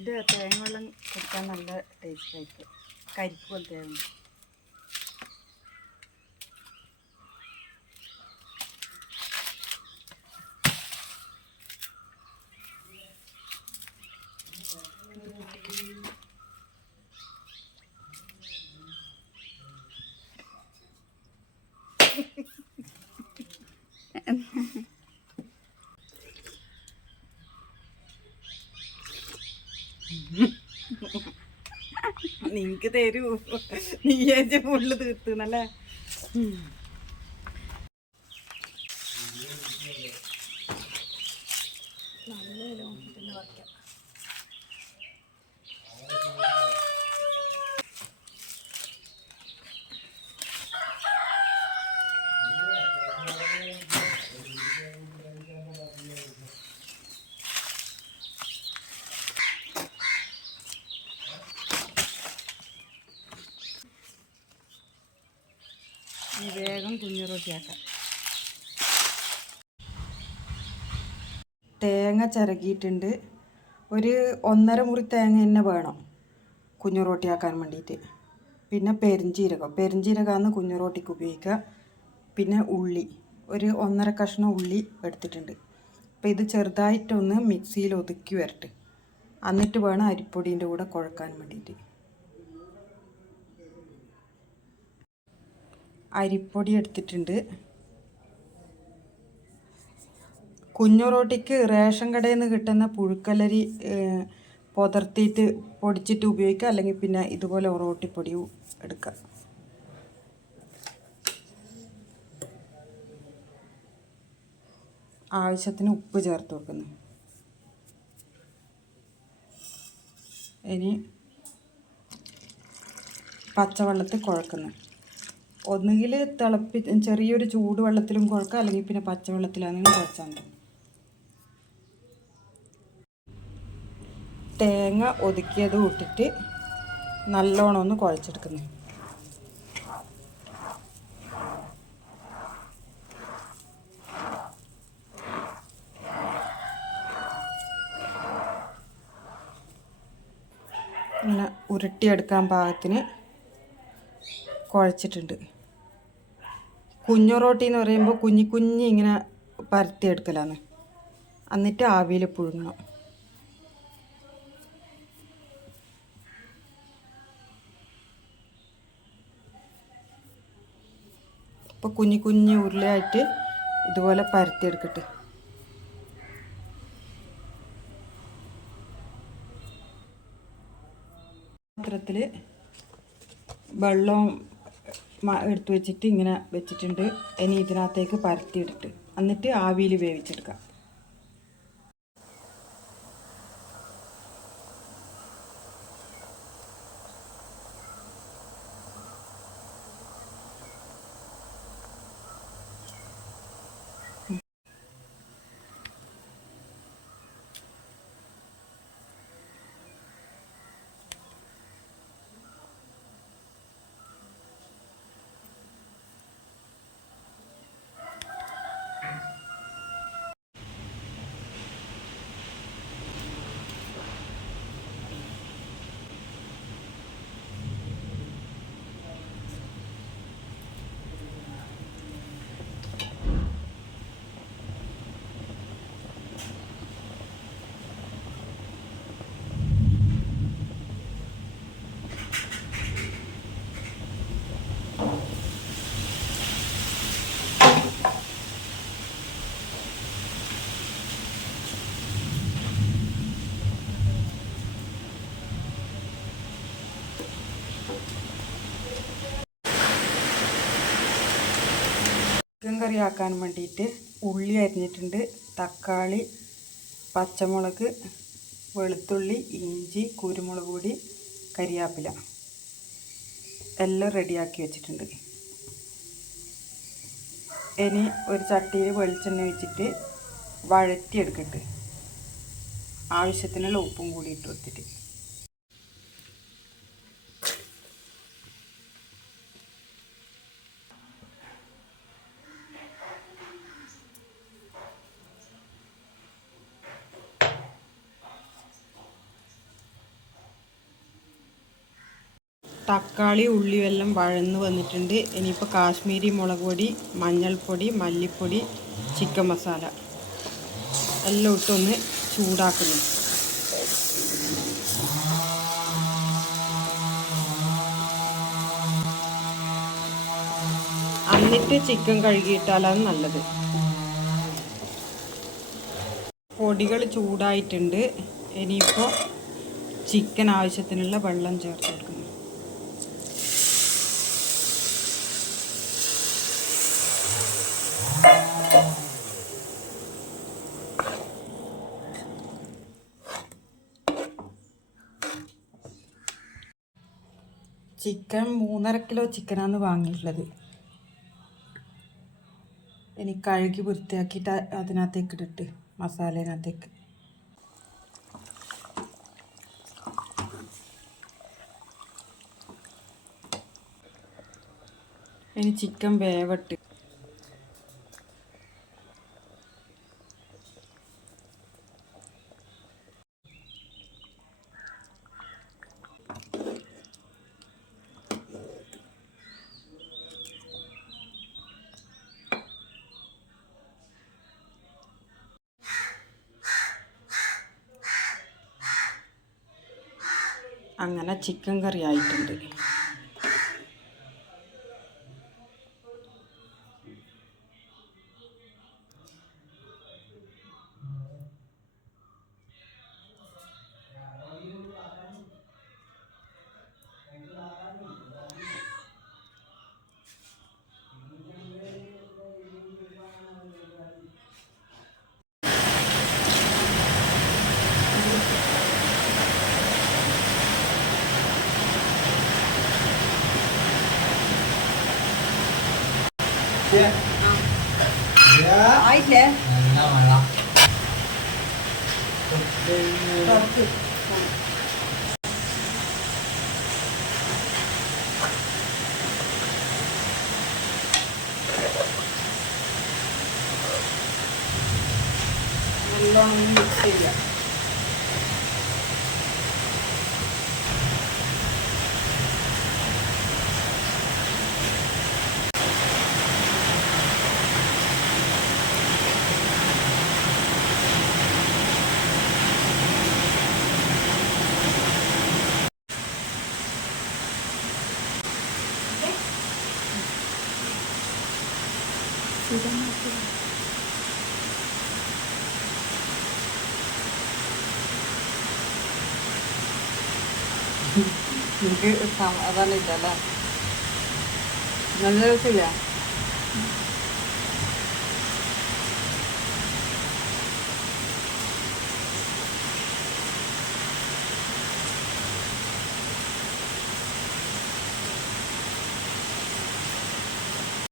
ഇത് തേങ്ങ വെള്ളം കുടിക്കാൻ നല്ല ടേസ്റ്റ് ആയിരിക്കും. കരിക്ക് പോലത്തെ ആയിരുന്നു. നിങ്ങക്ക് തരൂ. നീ ഏജ് ഫുള്ള് തീർത്തുന്നല്ലേ കുഞ്ഞു റൊട്ടിയാക്കാം തേങ്ങ ചിരകിയിട്ടുണ്ട്. ഒരു ഒന്നര മുറി തേങ്ങ തന്നെ വേണം കുഞ്ഞു റൊട്ടിയാക്കാൻ വേണ്ടിയിട്ട്. പിന്നെ പെരിഞ്ചീരകം. പെരിഞ്ചീരകമാണ് കുഞ്ഞു റൊട്ടിക്ക് ഉപയോഗിക്കുക. പിന്നെ ഉള്ളി. ഒരു ഒന്നര കഷ്ണം ഉള്ളി എടുത്തിട്ടുണ്ട്. അപ്പോൾ ഇത് ചെറുതായിട്ടൊന്ന് മിക്സിയിൽ ഒതുക്കി വരട്ടെ. എന്നിട്ട് വേണം അരിപ്പൊടീന്റെ കൂടെ കുഴക്കാൻ വേണ്ടിയിട്ട്. അരിപ്പൊടി എടുത്തിട്ടുണ്ട്. കുഞ്ഞു റോട്ടിക്ക് റേഷൻ കടയിൽ നിന്ന് കിട്ടുന്ന പുഴുക്കലരി പുതർത്തിയിട്ട് പൊടിച്ചിട്ട് ഉപയോഗിക്കുക. അല്ലെങ്കിൽ പിന്നെ ഇതുപോലെ റോട്ടിപ്പൊടി എടുക്കുക. ആവശ്യത്തിന് ഉപ്പ് ചേർത്ത് വെക്കുന്നു ഇനി പച്ചവെള്ളത്തിൽ കുഴക്കുന്നു. ഒന്നുകിൽ തിളപ്പി ചെറിയൊരു ചൂടുവെള്ളത്തിലും കുഴക്കാം. അല്ലെങ്കിൽ പിന്നെ പച്ചവെള്ളത്തിലാണെങ്കിലും കുഴച്ചാൽ മതി. തേങ്ങ ഒതുക്കിയത് ഇട്ടിട്ട് നല്ലോണം ഒന്ന് കുഴച്ചെടുക്കുന്നു. ഇങ്ങനെ ഉരുട്ടിയെടുക്കാൻ പാകത്തിന് കുഴച്ചിട്ടുണ്ട്. കുഞ്ഞു റോട്ടി എന്ന് പറയുമ്പോൾ കുഞ്ഞി കുഞ്ഞി ഇങ്ങനെ പരത്തിയെടുക്കലാണ് എന്നിട്ട് ആവിയിൽ പുഴുങ്ങണം. ഇപ്പോൾ കുഞ്ഞി കുഞ്ഞി ഉരുളയായിട്ട് ഇതുപോലെ പരത്തിയെടുക്കട്ടെ പാത്രത്തിൽ വെള്ളവും എടുത്ത് വെച്ചിട്ട് ഇങ്ങനെ വെച്ചിട്ടുണ്ട്. ഇനി ഇതിനകത്തേക്ക് പരത്തിയിട്ടിട്ട് എന്നിട്ട് ആവിയിൽ വേവിച്ചെടുക്കാം ചിക്കൻ കറി ആക്കാൻ വേണ്ടിയിട്ട് ഉള്ളി അരിഞ്ഞിട്ടുണ്ട്. തക്കാളി പച്ചമുളക് വെളുത്തുള്ളി ഇഞ്ചി കുരുമുളക് പൊടി കരിയാപ്പില. എല്ലാം റെഡിയാക്കി വെച്ചിട്ടുണ്ട്. ഇനി ഒരു ചട്ടിയിൽ വെളിച്ചെണ്ണ വെച്ചിട്ട് വഴറ്റിയെടുക്കട്ടെ. ആവശ്യത്തിനുള്ള ഉപ്പും കൂടി ഇട്ട് കൊടുത്തിട്ട്. തക്കാളി ഉള്ളിയും എല്ലാം വഴന്ന് വന്നിട്ടുണ്ട്. ഇനിയിപ്പോൾ കാശ്മീരി മുളക് പൊടി മഞ്ഞൾപ്പൊടി മല്ലിപ്പൊടി ചിക്കൻ മസാല. എല്ലാം ഇട്ടൊന്ന് ചൂടാക്കുന്നു. എന്നിട്ട് ചിക്കൻ കഴുകിയിട്ടാലാണ് നല്ലത്. പൊടികൾ ചൂടായിട്ടുണ്ട്. ഇനിയിപ്പോൾ ചിക്കൻ ആവശ്യത്തിനുള്ള വെള്ളം ചേർത്ത് കൊടുക്കുന്നു. ചിക്കൻ മൂന്നര കിലോ ചിക്കനാണ് വാങ്ങിയിട്ടുള്ളത്. ഇനി കഴുകി വൃത്തിയാക്കിയിട്ട് അതിനകത്തേക്ക് ഇട്ടിട്ട് മസാലേനകത്തേക്ക് ഇനി ചിക്കൻ വേവട്ട് അങ്ങനെ ചിക്കൻ കറി ആയിട്ടുണ്ട്. ആയില്ലേ തുറക്ക്. നല്ലോണം മിക്സ് ചെയ്യുക എനിക്ക് സമാധാനം ഇല്ലല്ലേ നല്ല രസമില്ല